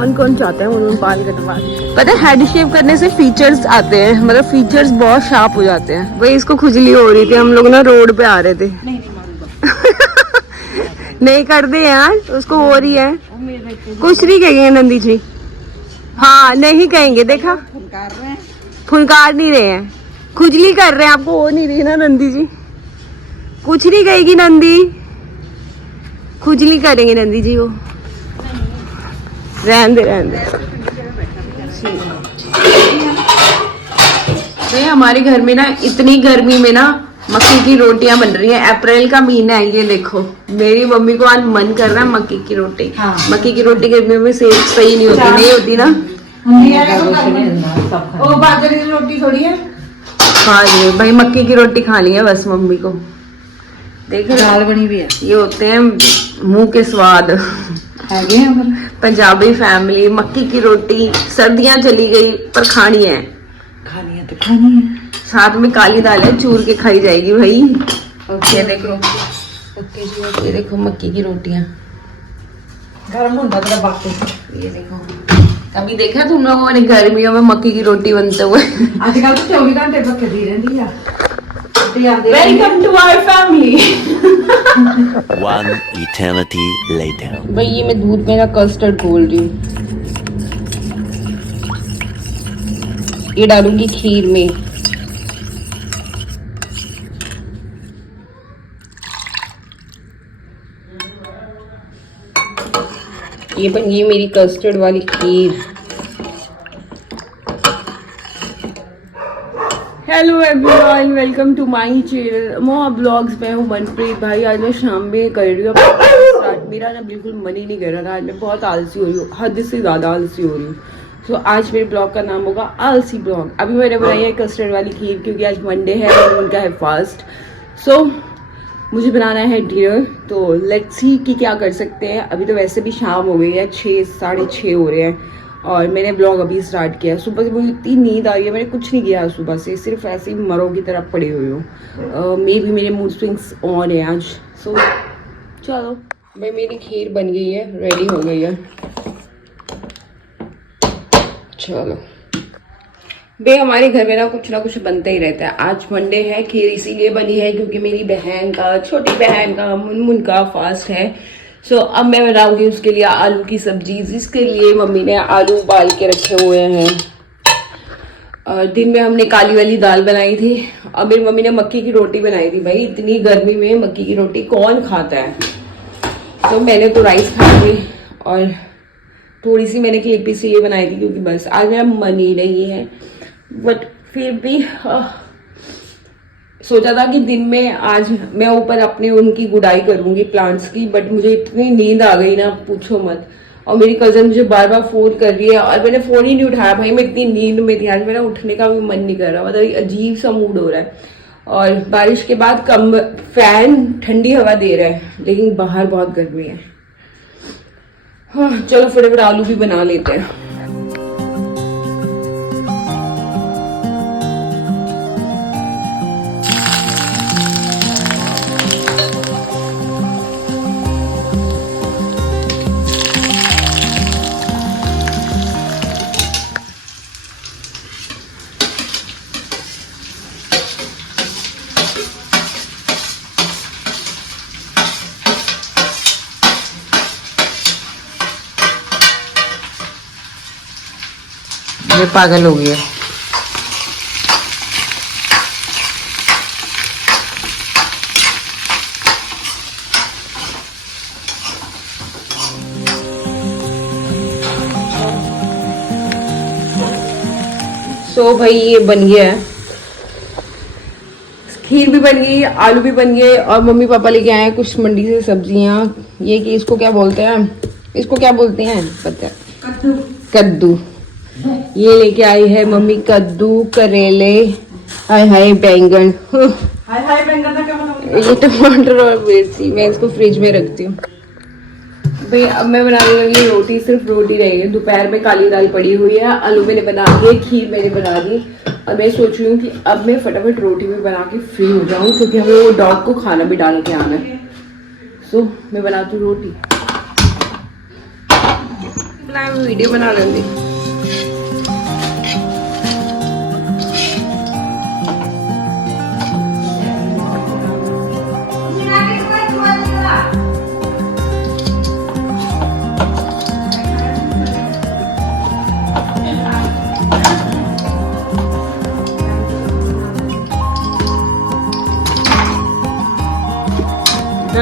कौन कौन चाहता है उन्होंने बाल कटवा दिए। पता है हेड शेव करने से फीचर्स आते हैं, मतलब फीचर्स बहुत शार्प हो जाते हैं। वही इसको खुजली हो रही थी, हम लोग ना रोड पे आ रहे थे। नहीं कर दे यार, उसको हो रही है। कुछ नहीं कहेंगे नंदी जी, हाँ नहीं कहेंगे। देखा फुनकार नहीं रहे हैं, खुजली कर रहे हैं, आपको हो नहीं रही ना नंदी जी। कुछ नहीं कहेगी नंदी, खुजली करेंगे नंदी जी वो। रहने दे भाई। हमारे घर में ना इतनी गर्मी में ना मक्की की रोटियां बन रही हैं। अप्रैल का महीना है, ये देखो मेरी मम्मी को आज मन कर रहा है मक्की की रोटी। हाँ। मक्की की रोटी गर्मियों में सही नहीं होती, नहीं होती ना। ओ बाजरे की रोटी थोड़ी है। हाँ जी भाई, मक्की की रोटी खानी है बस मम्मी को। देख दाल बनी हुई है, ये होते हैं मुंह के स्वाद। पंजाबी फैमिली, मक्की की रोटी। सर्दियां चली गई पर खानी है तो खानी है। साथ में काली दाल है, चूर के खाई जाएगी भाई। ये देखो, ये देखो मक्की की रोटियां गर्म होता तेरा बाकी। ये देखो, कभी देखा तुम लोगों ने गर्मियों में मक्की की रोटी बनते हुए? आजकल तो 24 घंटे पकती रहती है। Welcome to our family. One eternity later. भाई ये मैं दूध में ना कस्टर्ड घोल रही हूँ, ये डालूंगी खीर में। ये बन गई मेरी कस्टर्ड वाली खीर। Hello everyone, welcome to my channel Moha blogs. मैं हूँ मनप्रीत। भाई आज मैं शाम में कर रही हूँ स्टार्ट। मेरा ना बिल्कुल मन ही नहीं कर रहा था, आज मैं बहुत आलसी हो रही हूँ, हद से ज़्यादा आलसी हो रही हूँ। तो आज मेरे ब्लॉग का नाम होगा आलसी ब्लॉग। अभी मैंने बनाई है कस्टर्ड वाली खीर, क्योंकि आज मंडे है और उनका है फास्ट। सो मुझे बनाना है डिनर, तो लेट्स सी कि क्या कर सकते हैं। अभी तो वैसे भी शाम हो गई है, 6 साढ़े 6 हो रहे हैं और मैंने ब्लॉग अभी स्टार्ट किया। सुबह से मुझे इतनी नींद आ रही है, मैंने कुछ नहीं किया सुबह से, सिर्फ ऐसे ही मरो की तरह पड़ी हुई हूँ। मे भी मेरे मूड स्विंग्स ऑन है आज। सो चलो भाई, मेरी खीर बन गई है, रेडी हो गई है। चलो बे, हमारे घर में ना कुछ बनता ही रहता है। आज मंडे है, खीर इसीलिए बनी है क्योंकि मेरी बहन का, छोटी बहन का, मुनमुन का फास्ट है। सो अब मैं बनाऊंगी उसके लिए आलू की सब्जी, जिसके लिए मम्मी ने आलू उबाल के रखे हुए हैं। और दिन में हमने काली वाली दाल बनाई थी और मेरी मम्मी ने मक्की की रोटी बनाई थी। भाई इतनी गर्मी में मक्की की रोटी कौन खाता है, तो मैंने तो राइस खा ली और थोड़ी सी मैंने केक पीस ये बनाई थी, क्योंकि बस आज मेरा मन ही नहीं है। बट फिर भी सोचा था कि दिन में आज मैं ऊपर अपने उनकी गुड़ाई करूंगी प्लांट्स की, बट मुझे इतनी नींद आ गई ना पूछो मत। और मेरी कजन मुझे बार बार फोन कर रही है और मैंने फोन ही नहीं उठाया। भाई मैं इतनी नींद में थी, आज मेरा उठने का भी मन नहीं कर रहा, मतलब अजीब सा मूड हो रहा है। और बारिश के बाद कम फैन ठंडी हवा दे रहा है, लेकिन बाहर बहुत गर्मी है। हाँ चलो फटाफट आलू भी बना लेते हैं। ये पागल हो गया। सो भाई ये बन गया है, खीर भी बन गई, आलू भी बन गए और मम्मी पापा लेके आए हैं कुछ मंडी से सब्जियां। ये कि इसको क्या बोलते हैं, इसको क्या बोलते हैं पता है? कद्दू। कद्दू ये लेके आई है मम्मी, कद्दू, करेले, हाय हाय बैंगन। हाय हाय बैंगन का क्या मतलब? ये टमाटर और मिर्ची। मैं इसको फ्रिज में रखती हूँ। भाई अब मैं बनाने लगी रोटी, सिर्फ रोटी रहेगी। दोपहर में काली दाल पड़ी हुई है, आलू मैंने बना दिए, खीर मैंने बना दी और मैं सोच रही हूँ कि अब मैं फटाफट रोटी भी बना के फ्री हो जाऊँ, क्योंकि हमें वो डॉग को खाना भी डाल के आना है। सो मैं बनाती हूँ रोटी। मैं वीडियो बना लूंगी।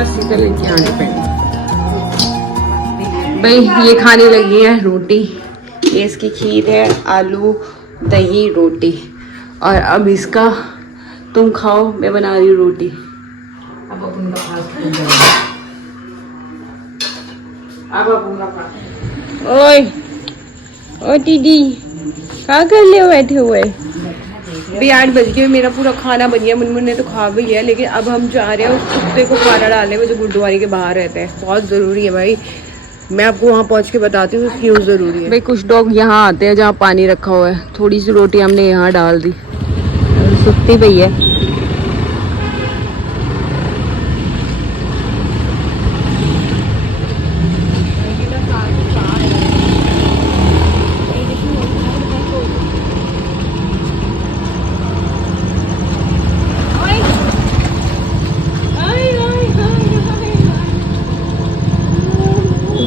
सीधा लेके आने पड़े भाई। ये खाने लगी है रोटी, ये इसकी खीर है, आलू दही रोटी। और अब इसका तुम खाओ, मैं बना रही हूँ रोटी। अब अपन का ओए ओ दीदी क्या कर ले बैठे हुए? भी 8 बज गए, मेरा पूरा खाना बन गया, मुनमुन ने तो खा भी लिया। लेकिन अब हम जा रहे हैं उस कुत्ते को खाना डालने में जो गुरुद्वारे के बाहर रहते हैं। बहुत ज़रूरी है भाई, मैं आपको वहाँ पहुँच के बताती हूँ क्यों ज़रूरी है। भाई कुछ लोग यहाँ आते हैं जहाँ पानी रखा हुआ है, थोड़ी सी रोटी हमने यहाँ डाल दी, सुखती पई है।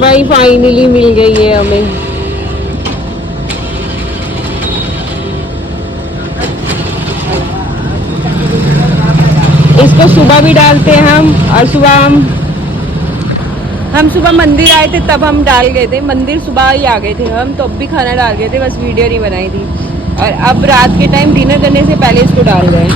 भाई फाइनली मिल गई है हमें। इसको सुबह भी डालते हैं हम, और सुबह हम सुबह मंदिर आए थे तब हम डाल गए थे, मंदिर सुबह ही आ गए थे हम, तो अब भी खाना डाल गए थे, बस वीडियो नहीं बनाई थी। और अब रात के टाइम डिनर करने से पहले इसको डाल गए।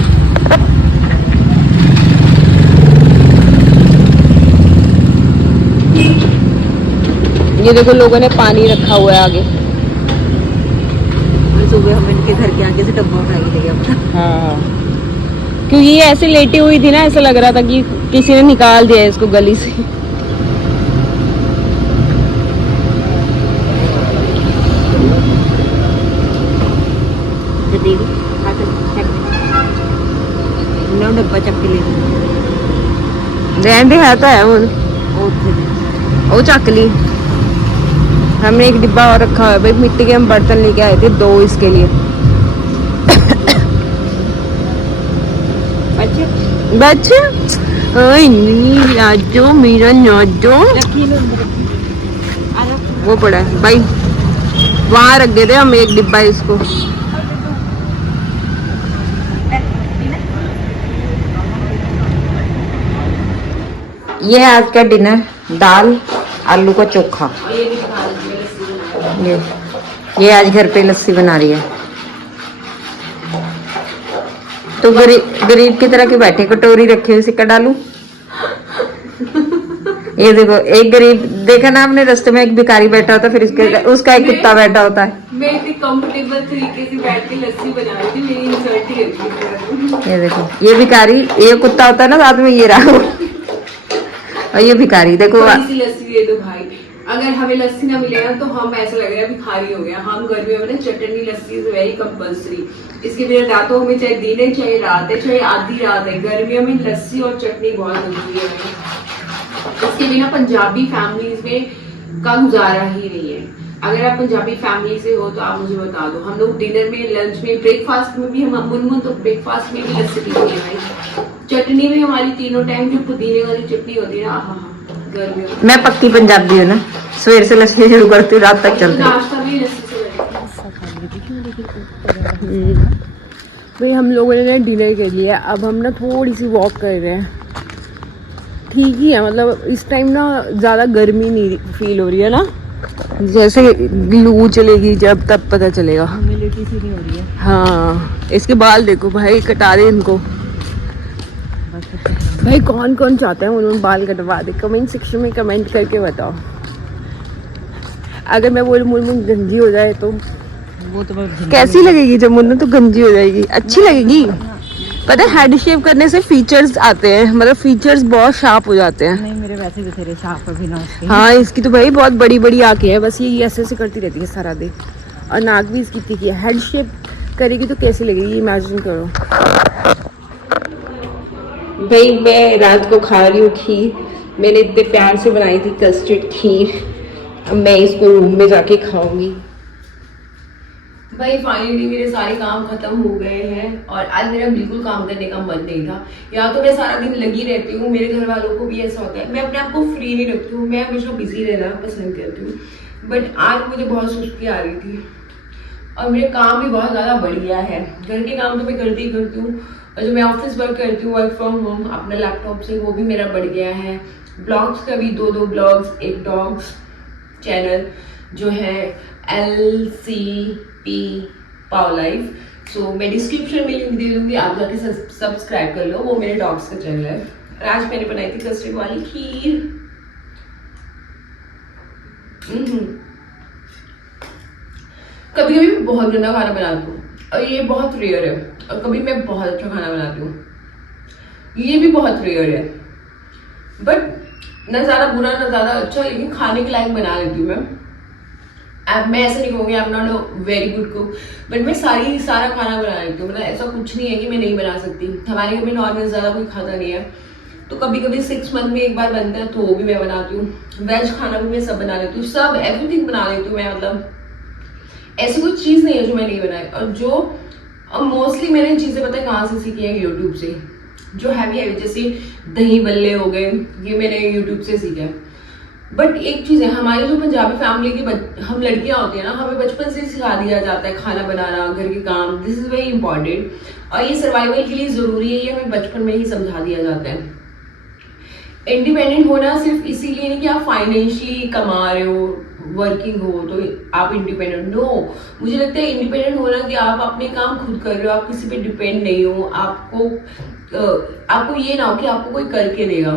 ये देखो लोगों ने पानी रखा हुआ है आगे। सुबह हम इनके घर के आगे से डब्बा उठा के ले गया। हाँ, क्योंकि ये ऐसे लेटी हुई थी ना, ऐसा लग रहा था कि किसी ने निकाल दिया इसको गली से। डब्बा चक के ले रहने है तो है वो चक ली। हमने एक डिब्बा और रखा हुआ है भाई, मिट्टी के हम बर्तन लेके आए थे 2 इसके लिए। बच्चे नाजो मेरा नाजो वो पड़ा है भाई, वहां रख देते हम एक डिब्बा इसको। ये है आज का डिनर, दाल आलू का चोखा। ये आज घर पे लस्सी बना रही है। तो गरीब की तरह के बैठे, कटोरी रखी हुई, सिक्का डालू। ये देखो, एक गरीब देखा ना आपने, रास्ते में एक भिखारी बैठा होता, फिर उसका एक कुत्ता बैठा होता है। मैं इतनी कंफर्टेबल तरीके से बैठ के लस्सी बना रही थी, मेरी इंसल्ट ही होती है। ये देखो, ये भिखारी, ये कुत्ता होता है ना साथ में, ये रहा। और ये भिखारी देखो, लस्सी दे दो भाई। अगर हमें लस्सी ना मिले ना तो हम ऐसा लग रहा है भिखारी हो गया। हम गर्मियों में चटनी लस्सी इज वेरी कंपल्सरी। इसके बिना ना तो हमें चाहे दिन है, चाहे रात है, चाहे आधी रात है, गर्मियों में लस्सी और चटनी बहुत जरूरी है। इसके बिना पंजाबी फैमिलीज में का गुजारा ही नहीं है। अगर आप पंजाबी फैमिली से हो तो आप मुझे बता दो। हम लोग डिनर में, लंच में, ब्रेकफास्ट में भी, हम मुनमुन तो ब्रेकफास्ट में भी लस्सी पीती है भाई। चटनी में हमारी तीनों टाइम जो पुदीने वाली चटनी होती है ना, हाँ, गर्मियों में। मैं पक्की पंजाबी हूँ ना, सवेर से लस्सी शुरू करती हूँ, रात तक चलती है। नाश्ता भी लस्सी से भाई हम लोगों ने डिनर कर लिया, अब हम ना थोड़ी सी वॉक कर रहे हैं। ठीक ही है, मतलब इस टाइम ना ज़्यादा गर्मी नहीं फील हो रही है ना, जैसे लू चलेगी जब तब पता चलेगा। ह्यूमिडिटी सी नहीं हो रही है। हाँ, इसके बाल देखो भाई, कटा दे इनको। भाई कौन कौन चाहता है उन्होंने बाल कटवा दे, कमेंट सेक्शन में कमेंट करके बताओ। अगर मैं बोलूँ मुनमुन गंजी हो जाए तो वो तो कैसी लगेगी? जब मुन्ना तो गंजी हो जाएगी, अच्छी लगेगी। पता है हेड शेव करने से फीचर्स आते हैं, मतलब फीचर्स बहुत शार्प हो जाते हैं। नहीं, मेरे वैसे भी तेरे शार्प है बिना उसके। हाँ, इसकी तो भाई बहुत बड़ी बड़ी आंखें हैं, बस ये ऐसे ऐसे करती रहती है सारा दिन। और नाक भी इसकी तीखी है। हेड शेप करेगी तो कैसी लगेगी, इमेजिन करो। भाई मैं रात को खा रही हूँ खीर, मैंने इतने प्यार से बनाई थी कस्टर्ड खीर। अब मैं इसको रूम में जाके खाऊंगी। भाई फाइनली मेरे सारे काम खत्म हो गए हैं और आज मेरा बिल्कुल काम करने का मन नहीं था। या तो मैं सारा दिन लगी रहती हूँ, मेरे घर वालों को भी ऐसा होता है, मैं अपने आप को फ्री नहीं रखती हूँ, मैं हमेशा बिजी रहना पसंद करती हूँ। बट आज मुझे बहुत सुस्ती आ रही थी और मेरे काम भी बहुत ज़्यादा बढ़ गया है। घर के काम तो मैं करती ही करती हूँ और जो मैं ऑफिस वर्क करती हूँ वर्क फ्रॉम होम अपने लैपटॉप से, वो भी मेरा बढ़ गया है। ब्लॉग्स का भी 2 ब्लॉग्स, एक डॉग्स चैनल जो है LCP पाव लाइफ। सो मैं डिस्क्रिप्शन में लिंक दे दूंगी, आप जाके सब्सक्राइब कर लो, वो मेरे डॉग्स का चैनल है। और आज मैंने बनाई थी कस्टर्ड वाली खीर। कभी कभी मैं बहुत गंदा खाना बनाती हूँ और ये बहुत रेयर है, और कभी मैं बहुत अच्छा खाना बनाती हूँ, ये भी बहुत रेयर है। बट ना ज्यादा बुरा ना ज्यादा अच्छा, लेकिन खाने के लायक बना लेती हूँ मैं। अब मैं ऐसा नहीं कहूँगी I am not a very good cook, but मैं सारा खाना बना लेती हूँ। मतलब ऐसा कुछ नहीं है कि मैं नहीं बना सकती। हमारे घर में नॉनवेज ज़्यादा कोई खाता नहीं है, तो कभी कभी 6 मंथ में एक बार बनता है, तो वो भी मैं बनाती हूँ। वेज खाना भी मैं सब बना लेती हूँ, सब एवरीथिंग बना लेती हूँ मैं। मतलब ऐसी कोई चीज़ नहीं है जो मैं नहीं बनाई। और जो मोस्टली मैंने चीज़ें पता है कहाँ से सीखी है, यूट्यूब से। जो हैवी जैसे दही बल्ले हो गए, ये मैंने यूट्यूब से सीखा है। बट एक चीज़ है, हमारी जो पंजाबी फैमिली की हम लड़कियां होती हैं ना, हमें बचपन से सिखा दिया जाता है खाना बनाना, घर के काम। दिस इज वेरी इंपॉर्टेंट और ये सर्वाइवल के लिए ज़रूरी है, ये हमें बचपन में ही समझा दिया जाता है। इंडिपेंडेंट होना सिर्फ इसीलिए नहीं कि आप फाइनेंशियली कमा रहे हो, वर्किंग हो तो आप इंडिपेंडेंट। नो, मुझे लगता है इंडिपेंडेंट होना कि आप अपने काम खुद कर रहे हो, आप किसी पे डिपेंड नहीं हो। आपको ये ना हो कि आपको कोई करके देगा,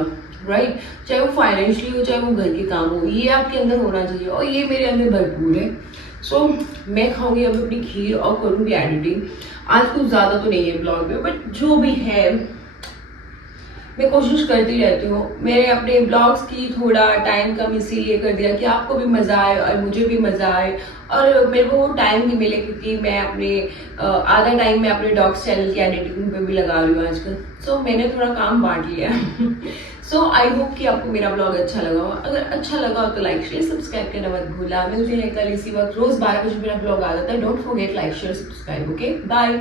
राइट? चाहे वो फाइनेंशियली हो, चाहे वो घर के काम हो, ये आपके अंदर होना चाहिए और ये मेरे अंदर भरपूर है। सो मैं खाऊंगी अब अपनी खीर और करूंगी एडिटिंग। आज कुछ ज़्यादा तो नहीं है ब्लॉग में, बट जो भी है मैं कोशिश करती रहती हूँ। मैंने अपने ब्लॉग्स की थोड़ा टाइम कम इसीलिए कर दिया कि आपको भी मज़ा आए और मुझे भी मज़ा आए और मेरे को टाइम भी मिले, क्योंकि मैं अपने आधा टाइम मैं अपने डॉग्स चैनल की एडिटिंग पे भी लगा रही हूँ आजकल। सो मैंने थोड़ा काम बांट लिया। सो आई होप कि आपको मेरा ब्लॉग अच्छा लगा हो। अगर अच्छा लगा हो तो लाइक शेयर सब्सक्राइब करना मत भूलना। मिलते हैं कल इसी वक्त, रोज़ 12 बजे मेरा ब्लॉग आ जाता है। Don't forget like share subscribe. Okay, bye.